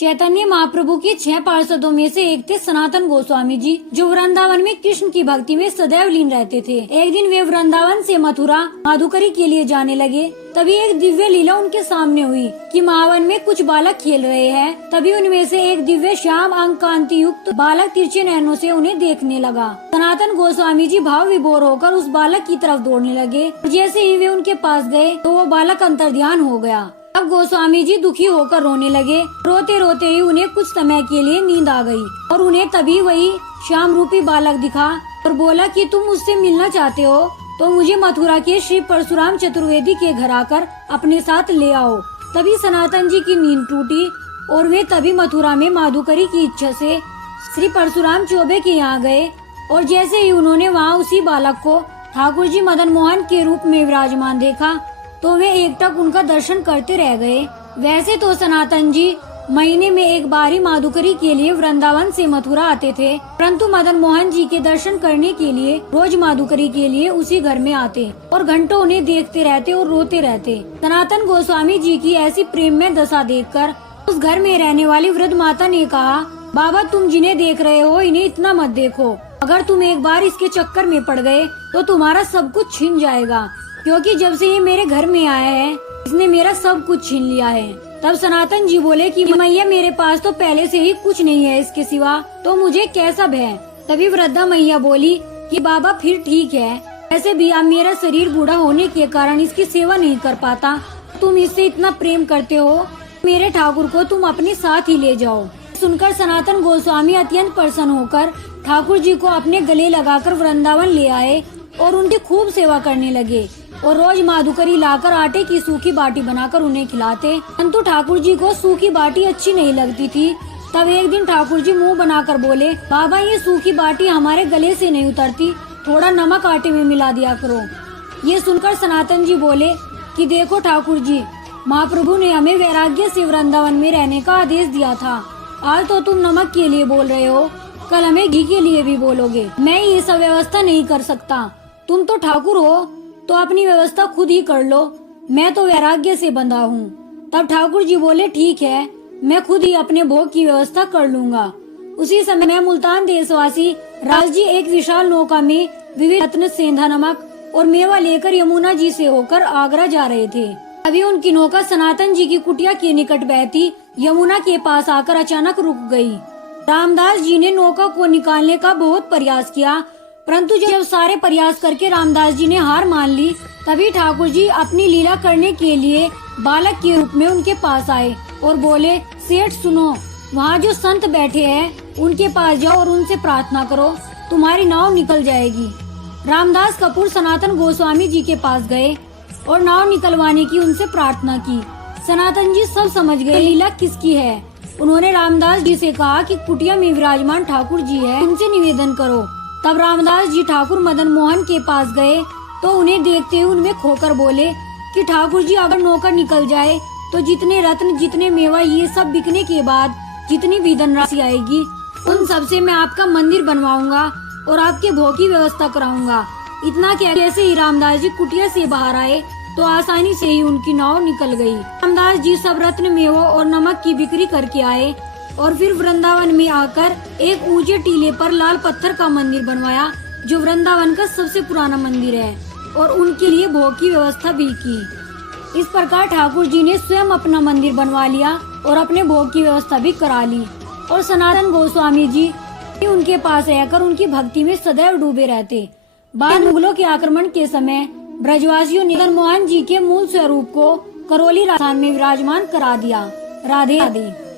चैतन्य महाप्रभु के 6 पार्षदों में से एक थे सनातन गोस्वामी जी, जो वृंदावन में कृष्ण की भक्ति में सदैव लीन रहते थे। एक दिन वे वृंदावन से मथुरा माधुकरी के लिए जाने लगे। तभी एक दिव्य लीला उनके सामने हुई कि महावन में कुछ बालक खेल रहे हैं। तभी उनमें से एक दिव्य श्याम अंग कांति युक्त बालक तिरछे नैनों से उन्हें देखने लगा। सनातन गोस्वामी जी भाव विभोर होकर उस बालक की तरफ दौड़ने लगे। जैसे ही वे उनके पास गए तो वो बालक अंतर्ध्यान हो गया। अब गोस्वामी जी दुखी होकर रोने लगे। रोते रोते ही उन्हें कुछ समय के लिए नींद आ गई और उन्हें तभी वही श्याम रूपी बालक दिखा और बोला कि तुम मुझसे मिलना चाहते हो तो मुझे मथुरा के श्री परशुराम चतुर्वेदी के घर आकर अपने साथ ले आओ। तभी सनातन जी की नींद टूटी और वे तभी मथुरा में माधुकरी की इच्छा से श्री परशुराम चौबे के यहाँ गए। और जैसे ही उन्होंने वहाँ उसी बालक को ठाकुर जी मदन मोहन के रूप में विराजमान देखा तो वे एकटक उनका दर्शन करते रह गए। वैसे तो सनातन जी महीने में एक बार ही माधुकरी के लिए वृंदावन से मथुरा आते थे, परंतु मदन मोहन जी के दर्शन करने के लिए रोज माधुकरी के लिए उसी घर में आते और घंटों उन्हें देखते रहते और रोते रहते। सनातन गोस्वामी जी की ऐसी प्रेम में दशा देखकर उस घर में रहने वाली वृद्ध माता ने कहा, बाबा तुम जिन्हें देख रहे हो इन्हें इतना मत देखो। अगर तुम एक बार इसके चक्कर में पड़ गए तो तुम्हारा सब कुछ छिन जाएगा, क्योंकि जब से ये मेरे घर में आया है इसने मेरा सब कुछ छीन लिया है। तब सनातन जी बोले कि मैया मेरे पास तो पहले से ही कुछ नहीं है इसके सिवा, तो मुझे कैसा भय। तभी वृद्धा मैया बोली कि बाबा फिर ठीक है, ऐसे भी अब मेरा शरीर बूढ़ा होने के कारण इसकी सेवा नहीं कर पाता। तुम इससे इतना प्रेम करते हो, मेरे ठाकुर को तुम अपने साथ ही ले जाओ। सुनकर सनातन गोस्वामी अत्यंत प्रसन्न होकर ठाकुर जी को अपने गले लगाकर वृंदावन ले आए और उनकी खूब सेवा करने लगे और रोज माधुकरी लाकर आटे की सूखी बाटी बनाकर उन्हें खिलाते। परंतु ठाकुर जी को सूखी बाटी अच्छी नहीं लगती थी। तब एक दिन ठाकुर जी मुंह बनाकर बोले, बाबा ये सूखी बाटी हमारे गले से नहीं उतरती, थोड़ा नमक आटे में मिला दिया करो। ये सुनकर सनातन जी बोले कि देखो ठाकुर जी, महाप्रभु ने हमें वैराग्य से वृंदावन में रहने का आदेश दिया था। आज तो तुम नमक के लिए बोल रहे हो, कल हमें घी के लिए भी बोलोगे। मैं ये सब व्यवस्था नहीं कर सकता। तुम तो ठाकुर हो तो अपनी व्यवस्था खुद ही कर लो, मैं तो वैराग्य से बंधा हूँ। तब ठाकुर जी बोले ठीक है, मैं खुद ही अपने भोग की व्यवस्था कर लूँगा। उसी समय मुल्तान देशवासी राज जी एक विशाल नौका में विविध रत्न सेंधा नमक और मेवा लेकर यमुना जी से होकर आगरा जा रहे थे। अभी उनकी नौका सनातन जी की कुटिया के निकट बहती यमुना के पास आकर अचानक रुक गई। रामदास जी ने नौका को निकालने का बहुत प्रयास किया, परंतु जब सारे प्रयास करके रामदास जी ने हार मान ली, तभी ठाकुर जी अपनी लीला करने के लिए बालक के रूप में उनके पास आए और बोले, सेठ सुनो, वहाँ जो संत बैठे हैं उनके पास जाओ और उनसे प्रार्थना करो, तुम्हारी नाव निकल जाएगी। रामदास कपूर सनातन गोस्वामी जी के पास गए और नाव निकलवाने की उनसे प्रार्थना की। सनातन जी सब समझ गए लीला किसकी है। उन्होंने रामदास जी से कहा कि कुटिया में विराजमान ठाकुर जी है, उनसे निवेदन करो। तब रामदास जी ठाकुर मदन मोहन के पास गए तो उन्हें देखते हुए उनमें खोकर बोले कि ठाकुर जी अगर नौका निकल जाए तो जितने रत्न जितने मेवा ये सब बिकने के बाद जितनी भी धनराशि आएगी उन सब से मैं आपका मंदिर बनवाऊंगा और आपके भोग की व्यवस्था कराऊंगा। इतना कैसे ही रामदास जी कुटिया से बाहर आए तो आसानी से ही उनकी नाव निकल गई। रामदास जी सब रत्न मेवा और नमक की बिक्री करके आए और फिर वृंदावन में आकर एक ऊंचे टीले पर लाल पत्थर का मंदिर बनवाया, जो वृंदावन का सबसे पुराना मंदिर है, और उनके लिए भोग की व्यवस्था भी की। इस प्रकार ठाकुर जी ने स्वयं अपना मंदिर बनवा लिया और अपने भोग की व्यवस्था भी करा ली। और सनातन गोस्वामी जी उनके पास रहकर उनकी भक्ति में सदैव डूबे रहते। बाद मुगलों के आक्रमण के समय ब्रजवासियों ने मदन मोहन जी के मूल स्वरूप को करौली राजस्थान में विराजमान करा दिया। राधे राधे।